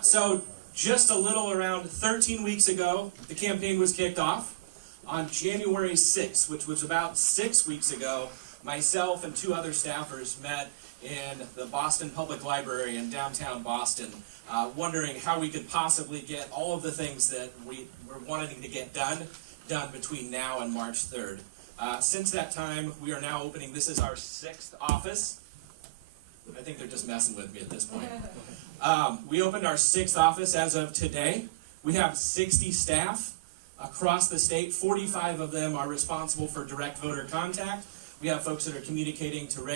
So just a little around 13 weeks ago, the campaign was kicked off. On January 6th, which was about 6 weeks ago, myself and two other staffers met in the Boston Public Library in downtown Boston, wondering how we could possibly get all of the things that we were wanting to get done between now and March 3rd. Since that time, we are now opening, this is our 6th office. I think they're just messing with me at this point. We opened our 6th office as of today. We have 60 staff across the state. 45 of them are responsible for direct voter contact. We have folks that are communicating to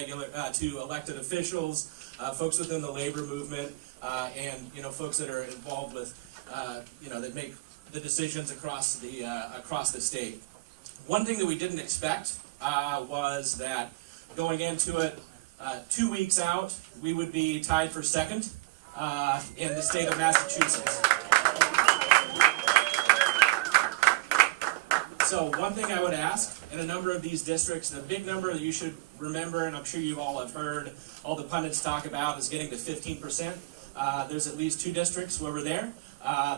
elected officials, folks within the labor movement, and folks that are involved with that make the decisions across the state. One thing that we didn't expect was that going into it 2 weeks out, we would be tied for second in the state of Massachusetts. So one thing I would ask, in a number of these districts, the big number that you should remember, and I'm sure you all have heard all the pundits talk about, is getting to 15%. There's at least 2 districts where we're there.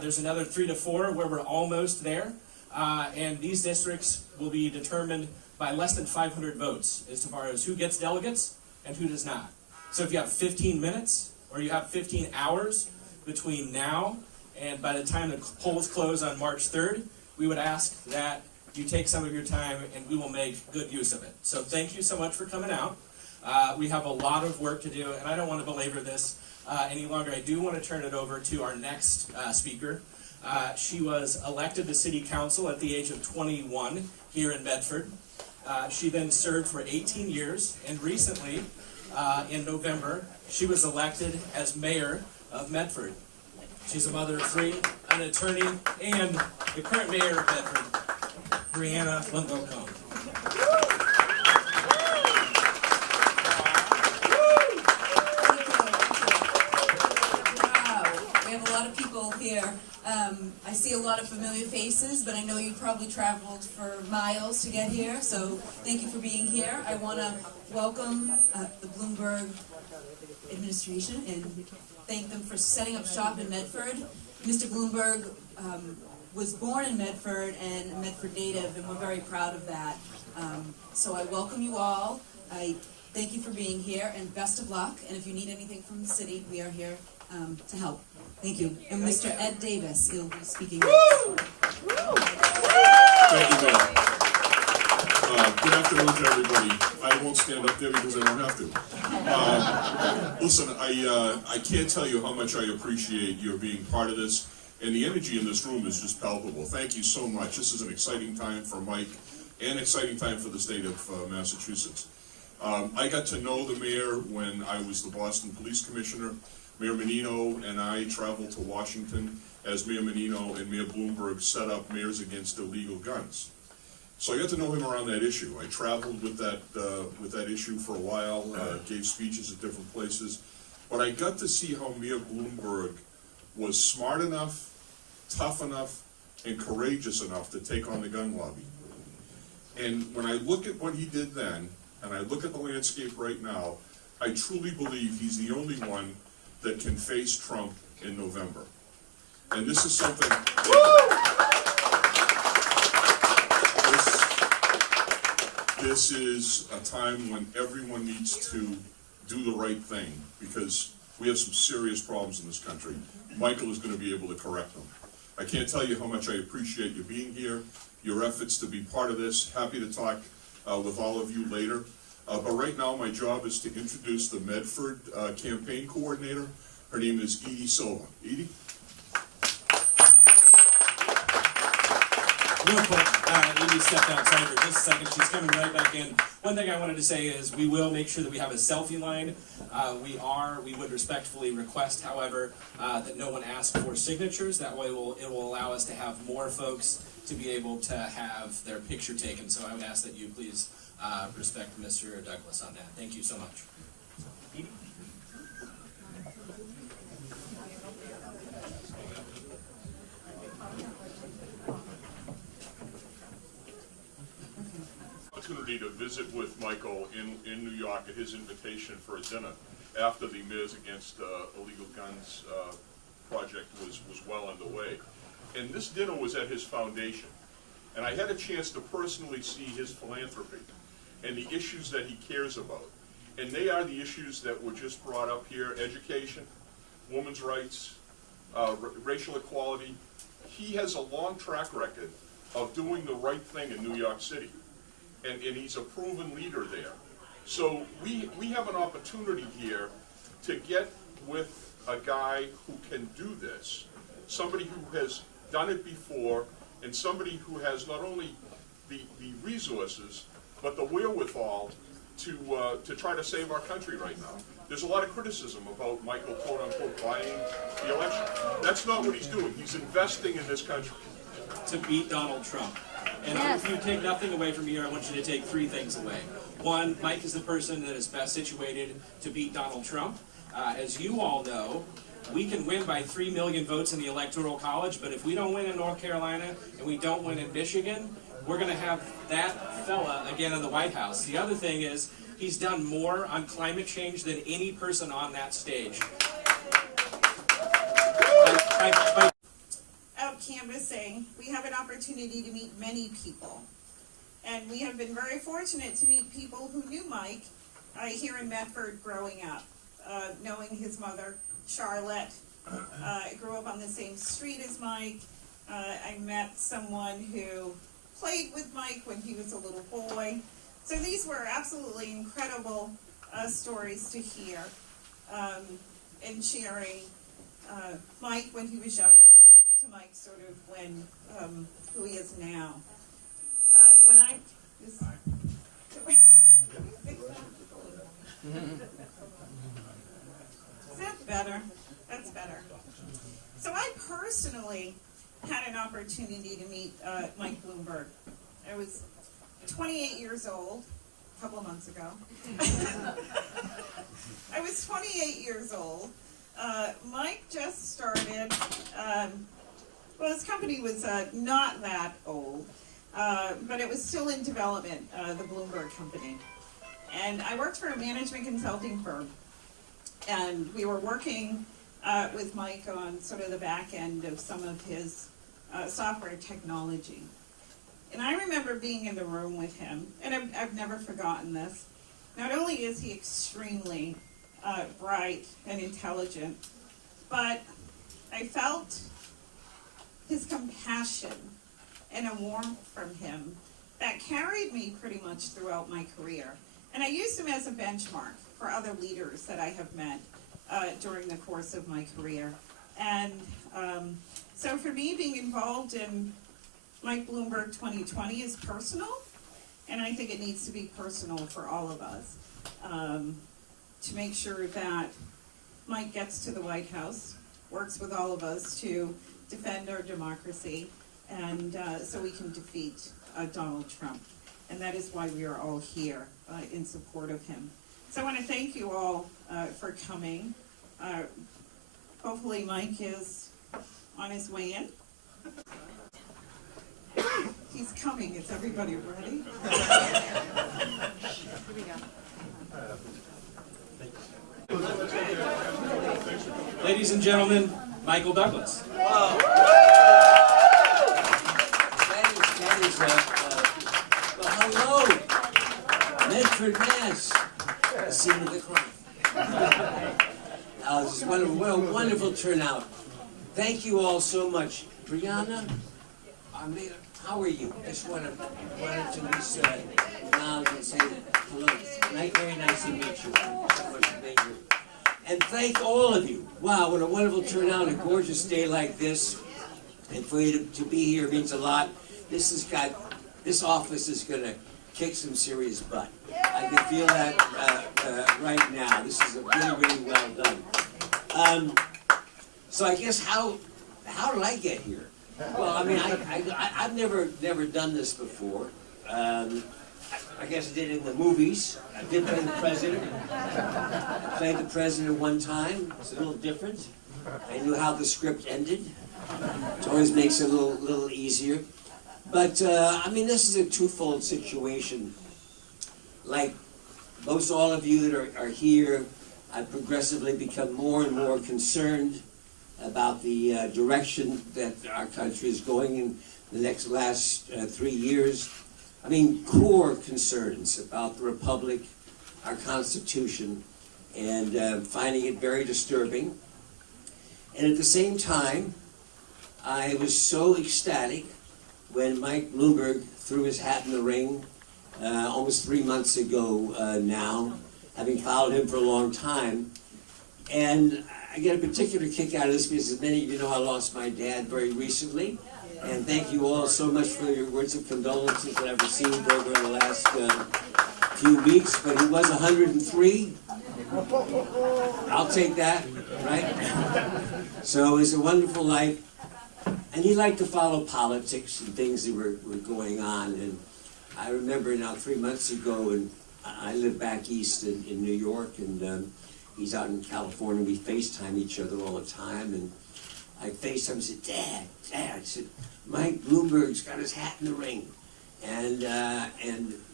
There's another 3 to 4 where we're almost there. And these districts will be determined by less than 500 votes as far as who gets delegates and who does not. So if you have 15 minutes or you have 15 hours between now and by the time the polls close on March 3rd, we would ask that you take some of your time and we will make good use of it. So thank you so much for coming out. We have a lot of work to do, and I don't want to belabor this any longer. I do want to turn it over to our next speaker. She was elected to city council at the age of 21 here in Medford. She then served for 18 years, and recently, in November, she was elected as mayor of Medford. She's a mother of 3, an attorney, and the current mayor of Medford, Breanna Lungo Koehn. Wow, we have a lot of people here. I see a lot of familiar faces, but I know you probably traveled for miles to get here, so thank you for being here. I want to welcome the Bloomberg administration and thank them for setting up shop in Medford. Mr. Bloomberg was born in Medford and a Medford native, and we're very proud of that. So I welcome you all. I thank you for being here, and best of luck. And if you need anything from the city, we are here to help. Thank you. And Mr. Ed Davis, he'll be speaking. Thank you, ma'am. Good afternoon to everybody. I won't stand up there because I don't have to. Listen, I can't tell you how much I appreciate your being part of this, and the energy in this room is just palpable. Thank you so much. This is an exciting time for Mike and exciting time for the state of Massachusetts. I got to know the mayor when I was the Boston Police Commissioner. Mayor Menino and I traveled to Washington as Mayor Menino and Mayor Bloomberg set up Mayors Against Illegal Guns. So I got to know him around that issue. I traveled with that issue for a while, gave speeches at different places, but I got to see how Mayor Bloomberg was smart enough, tough enough, and courageous enough to take on the gun lobby. And when I look at what he did then, and I look at the landscape right now, I truly believe he's the only one that can face Trump in November. And this is something... This is a time when everyone needs to do the right thing, because we have some serious problems in this country. Michael is going to be able to correct them. I can't tell you how much I appreciate you being here, your efforts to be part of this. Happy to talk with all of you later. But right now, my job is to introduce the Medford campaign coordinator. Her name is Edie Silva. Edie? Real quick, Edie stepped outside for just a second. She's coming right back in. One thing I wanted to say is we will make sure that we have a selfie line. We would respectfully request, however, that no one ask for signatures. That way it will allow us to have more folks to be able to have their picture taken. So I would ask that you please respect Mr. Douglas on that. Thank you so much. Edie? Opportunity to visit with Michael in New York at his invitation for a dinner after the Mayors Against Illegal Guns project was well underway. And this dinner was at his foundation. And I had a chance to personally see his philanthropy and the issues that he cares about. And they are the issues that were just brought up here: education, women's rights, racial equality. He has a long track record of doing the right thing in New York City. And he's a proven leader there. So we have an opportunity here to get with a guy who can do this, somebody who has done it before, and somebody who has not only the resources, but the wherewithal to try to save our country right now. There's a lot of criticism about Michael, quote unquote, buying the election. That's not what he's doing. He's investing in this country. To beat Donald Trump. And Yes. if you take nothing away from here, I want you to take three things away. One, Mike is the person that is best situated to beat Donald Trump. As you all know, we can win by 3 million votes in the Electoral College, but if we don't win in North Carolina and we don't win in Michigan, we're going to have that fella again in the White House. The other thing is, he's done more on climate change than any person on that stage. Out canvassing, we have an opportunity to meet many people. And we have been very fortunate to meet people who knew Mike here in Medford growing up, knowing his mother, Charlotte. I grew up on the same street as Mike. I met someone who played with Mike when he was a little boy. So these were absolutely incredible stories to hear, and sharing Mike when he was younger to Mike sort of when who he is now. When I is that better? That's better. So I personally had an opportunity to meet Mike Bloomberg. I was 28 years old a couple of months ago. I was 28 years old. Mike just started, well, his company was not that old, but it was still in development, the Bloomberg Company. And I worked for a management consulting firm, and we were working with Mike on sort of the back end of some of his software technology. And I remember being in the room with him, and I've never forgotten this. Not only is he extremely bright and intelligent, but I felt his compassion and a warmth from him that carried me pretty much throughout my career. And I used him as a benchmark for other leaders that I have met during the course of my career. And so for me, being involved in Mike Bloomberg 2020 is personal, and I think it needs to be personal for all of us to make sure that Mike gets to the White House, works with all of us to defend our democracy, and so we can defeat Donald Trump. And that is why we are all here in support of him. So I want to thank you all for coming. Hopefully Mike is on his way in. He's coming. Is everybody ready? Ladies and gentlemen, Michael Douglas. That is well, hello, Medford, Mass, the scene of the crime. This is wonderful. What a wonderful turnout. Thank you all so much. Breanna, how are you? Just wanted to just acknowledge and say that hello. Very nice to meet you. So much to meet you. And thank all of you. Wow, what a wonderful turnout, a gorgeous day like this. And for you to be here means a lot. This office is going to kick some serious butt. I can feel that right now. This is really, really well done. So I guess how did I get here? Well, I mean, I've never done this before. I guess I did it in the movies. I did play the president. I played the president one time. It's a little different. I knew how the script ended. It always makes it a little easier. But, I mean, this is a twofold situation. Like most all of you that are here, I've progressively become more and more concerned about the direction that our country is going in the last 3 years. I mean, core concerns about the Republic, our Constitution, and finding it very disturbing. And at the same time, I was so ecstatic when Mike Bloomberg threw his hat in the ring almost 3 months ago now, having followed him for a long time. And I get a particular kick out of this because, as many of you know, I lost my dad very recently. And thank you all so much for your words of condolences that I've received over the last few weeks. But he was 103. I'll take that, right? So it's a wonderful life. And he liked to follow politics and things that were going on. And I remember now 3 months ago, and I live back east in New York, and he's out in California. We FaceTime each other all the time. And I FaceTime and said, Dad, I said, Mike Bloomberg's got his hat in the ring. And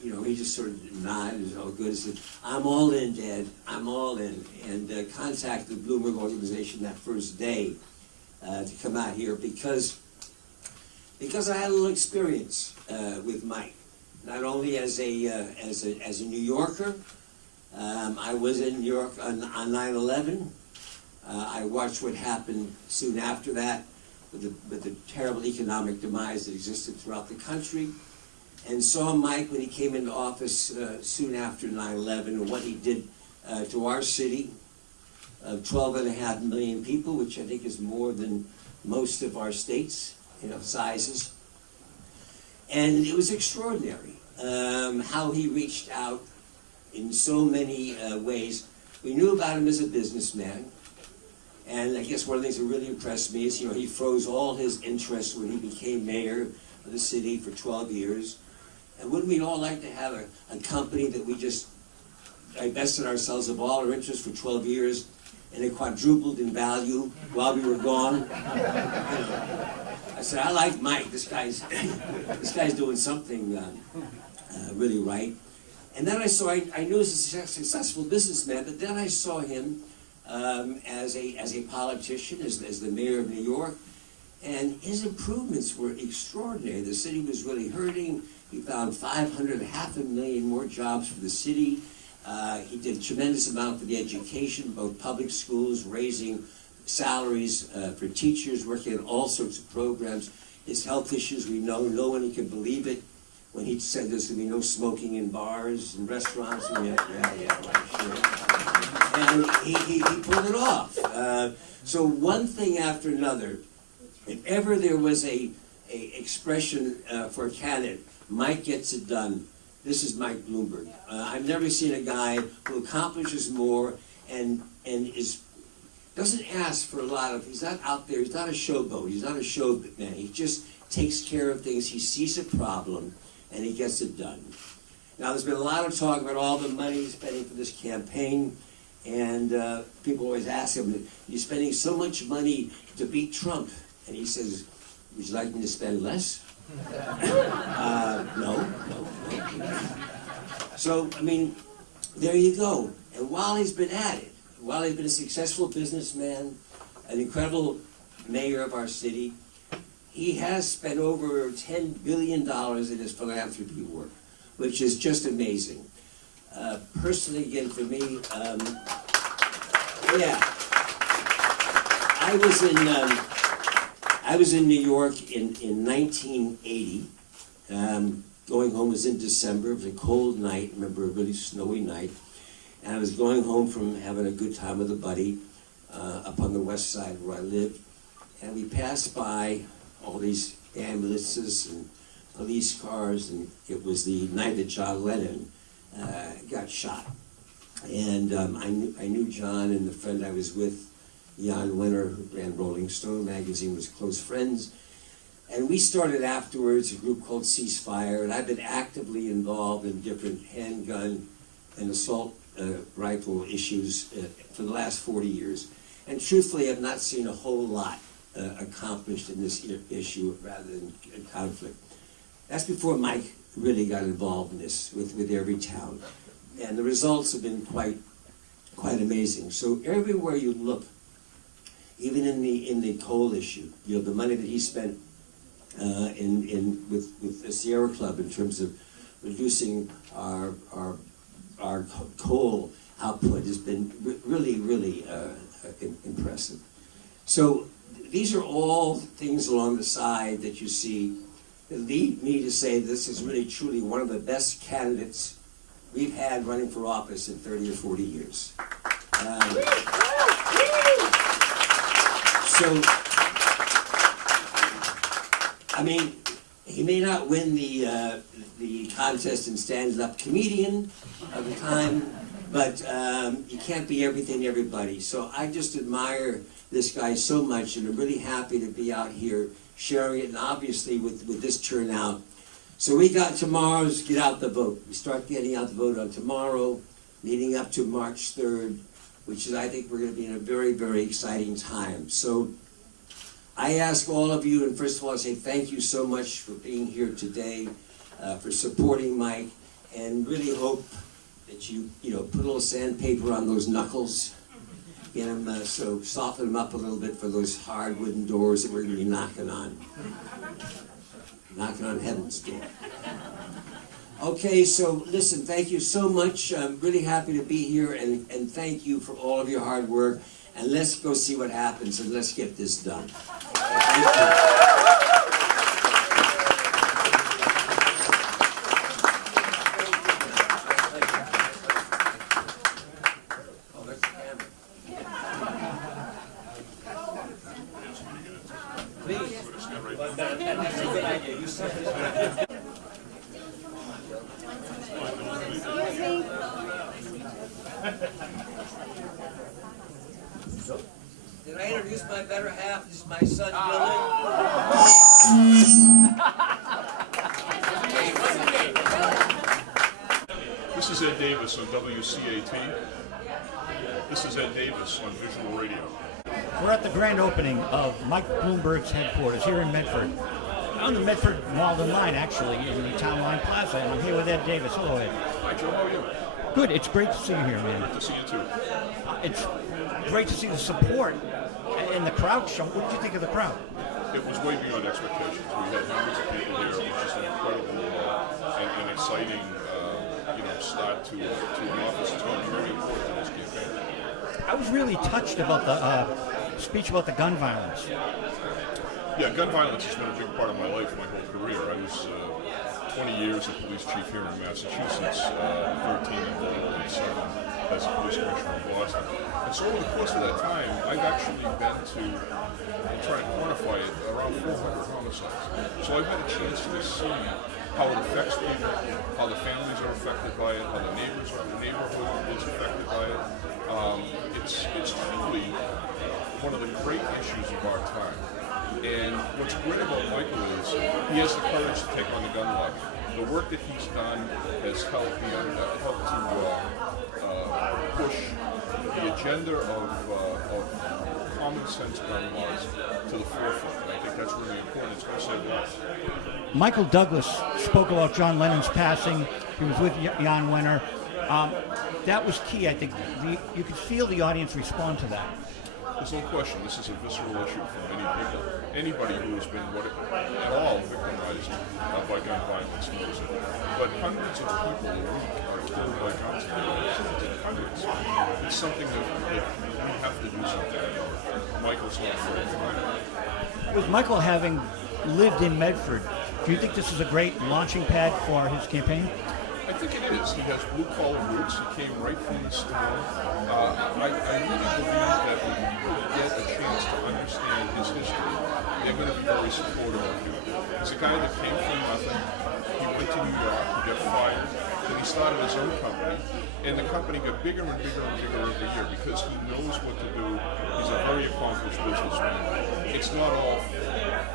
you know, he just sort of nodded, it was all good. He said, I'm all in, Dad, I'm all in. And contacted the Bloomberg organization that first day to come out here because I had a little experience with Mike. Not only as a New Yorker, I was in New York on 9/11. I watched what happened soon after that with the terrible economic demise that existed throughout the country, and saw Mike when he came into office soon after 9/11 and what he did to our city of 12.5 million people, which I think is more than most of our states, you know, sizes. And it was extraordinary how he reached out in so many ways. We knew about him as a businessman. And I guess one of the things that really impressed me is, you know, he froze all his interest when he became mayor of the city for 12 years. And wouldn't we all like to have a company that we just divested ourselves of all our interest for 12 years and it quadrupled in value while we were gone? You know, I said, I like Mike. This guy's doing something really right. And then I knew he was a successful businessman, but then I saw him as a politician, as the mayor of New York, and his improvements were extraordinary. The city was really hurting. He found 500,000 more jobs for the city. He did a tremendous amount for the education, both public schools, raising salaries for teachers, working on all sorts of programs. His health issues, we know, no one could believe it when he said there's going to be no smoking in bars and restaurants. And right, sure. And he pulled it off. So one thing after another, if ever there was a expression for a candidate, Mike gets it done, this is Mike Bloomberg. I've never seen a guy who accomplishes more and doesn't ask for a lot of, he's not out there, he's not a showboat, he's not a showman, he just takes care of things, he sees a problem, and he gets it done. Now, there's been a lot of talk about all the money he's spending for this campaign, and people always ask him, you're spending so much money to beat Trump, and he says, would you like me to spend less? No. So, I mean, there you go. And while he's been at it, while he's been a successful businessman, an incredible mayor of our city, he has spent over $10 billion in his philanthropy work, which is just amazing. Personally, again, for me, I was in New York in 1980. Going home was in December. It was a cold night. I remember a really snowy night. And I was going home from having a good time with a buddy up on the west side where I lived. And we passed by all these ambulances and police cars, and it was the night that John Lennon got shot. And I knew John and the friend I was with, Jan Winter, who ran Rolling Stone magazine, was close friends. And we started afterwards a group called Ceasefire, and I've been actively involved in different handgun and assault rifle issues for the last 40 years. And truthfully, I've not seen a whole lot accomplished in this issue rather than conflict. That's before Mike really got involved in this with every town. And the results have been quite amazing. So everywhere you look even in the coal issue. You know, the money that he spent with the Sierra Club in terms of reducing our coal output has been really impressive. So these are all things along the side that you see that lead me to say this is really truly one of the best candidates we've had running for office in 30 or 40 years. So, I mean, he may not win the contest in stand-up comedian of the time, but you can't be everything to everybody. So I just admire this guy so much, and I'm really happy to be out here sharing it, and obviously with this turnout. So we got tomorrow's get out the vote. We start getting out the vote on tomorrow, leading up to March 3rd, which is, I think we're going to be in a very exciting time. So I ask all of you, and first of all, I say thank you so much for being here today, for supporting Mike, and really hope that you put a little sandpaper on those knuckles, get them, so soften them up a little bit for those hard wooden doors that we're going to be knocking on heaven's door. Okay, so listen, thank you so much. I'm really happy to be here, and thank you for all of your hard work. And let's go see what happens, and let's get this done. Thank you. Did I introduce my better half? This is my son, Dylan. This is Ed Davis on WCAT. This is Ed Davis on Visual Radio. We're at the grand opening of Mike Bloomberg's headquarters here in Medford. On the Medford Malden line, actually, in the Town Line Plaza, and I'm here with Ed Davis. Hello, Ed. Hi, Joe. How are you? Good. It's great to see you here, man. Good to see you too. It's great to see the support and the crowd show. What did you think of the crowd? It was way beyond expectations. We had hundreds of people here. It was just an incredible and exciting, start to an office that's going to be very important to this campaign. I was really touched about the speech about the gun violence. Yeah, gun violence has been a big part of my life, my whole career. I was 20 years a police chief here in Massachusetts, 13 in Baltimore, and 7 as a police commissioner in Boston. And so over the course of that time, I've actually been to, I'll try and quantify it, around 400 homicides. So I've had a chance to see how it affects people, how the families are affected by it, how the neighborhood is affected by it. It's truly one of the great issues of our time. And what's great about Michael is he has the courage to take on the gun lobby. The work that he's done has helped to push the agenda of common sense gun laws to the forefront. And I think that's really important. It's going to save lives. Michael Douglas spoke about John Lennon's passing. He was with Jan Wenner. That was key, I think. You could feel the audience respond to that. There's no question. This is a visceral issue for many people. Anybody who has been at all victimized by gun violence knows it. But hundreds of people a week are killed by guns. Hundreds. It's something that we have to do something about. Michael's not for it. With Michael having lived in Medford, do you think this is a great launching pad for his campaign? I think it is. He has blue-collar roots. He came right from the storm. I really believe that when people get a chance to understand his history, they're going to be very supportive of him. He's a guy that came from nothing. He went to New York, he got fired, then he started his own company, and the company got bigger and bigger and bigger every year because he knows what to do. He's a very accomplished businessman. It's not all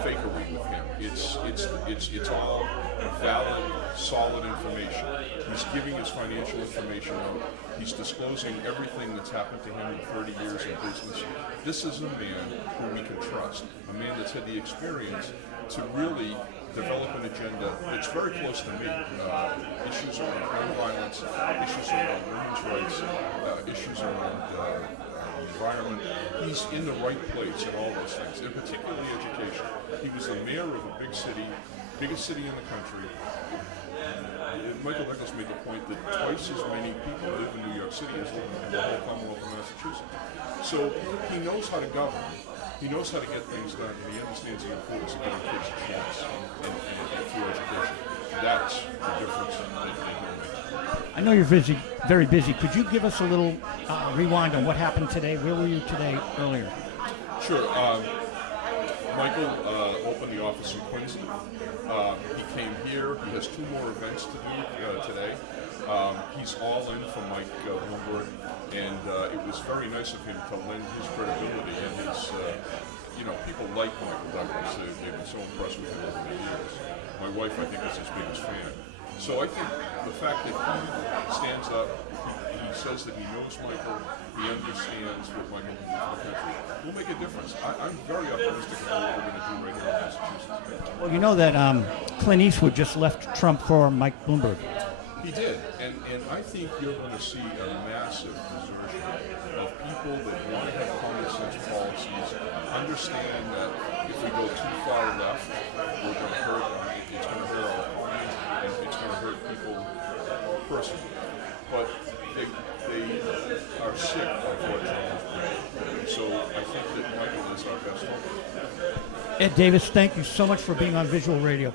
fakery with him. It's all valid, solid information. He's giving his financial information out. He's disclosing everything that's happened to him in 30 years in business. This is a man who we can trust, a man that's had the experience to really develop an agenda that's very close to me. Issues around gun violence, issues around women's rights, issues around environment. He's in the right place in all those things, and particularly education. He was the mayor of a big city, biggest city in the country. Michael Douglas made the point that twice as many people live in New York City as live in the whole Commonwealth of Massachusetts. So he knows how to govern. He knows how to get things done, and he understands the importance of giving kids a chance and through education. That's the difference that he'll make. I know you're busy, very busy. Could you give us a little rewind on what happened today? Where were you today earlier? Sure. Michael opened the office in Quincy. He came here. He has 2 more events to do today. He's all in for Mike Bloomberg, and it was very nice of him to lend his credibility and his, people like Michael Douglas. They've been so impressed with him over the years. My wife, I think, is his biggest fan. So I think the fact that he stands up, he says that he knows Michael, he understands what Michael can do for the country, will make a difference. I'm very optimistic about what we're going to do right here in Massachusetts. Well, you know that Clint Eastwood just left Trump for Mike Bloomberg. He did, and I think you're going to see a massive desertion of people that want to have common sense policies, understand that if we go too far left, we're going to hurt them, it's going to hurt our economy, and it's going to hurt people personally. But they are sick of what Trump is bringing. So I think that Michael is our best hope. Ed Davis, thank you so much for being on Visual Radio.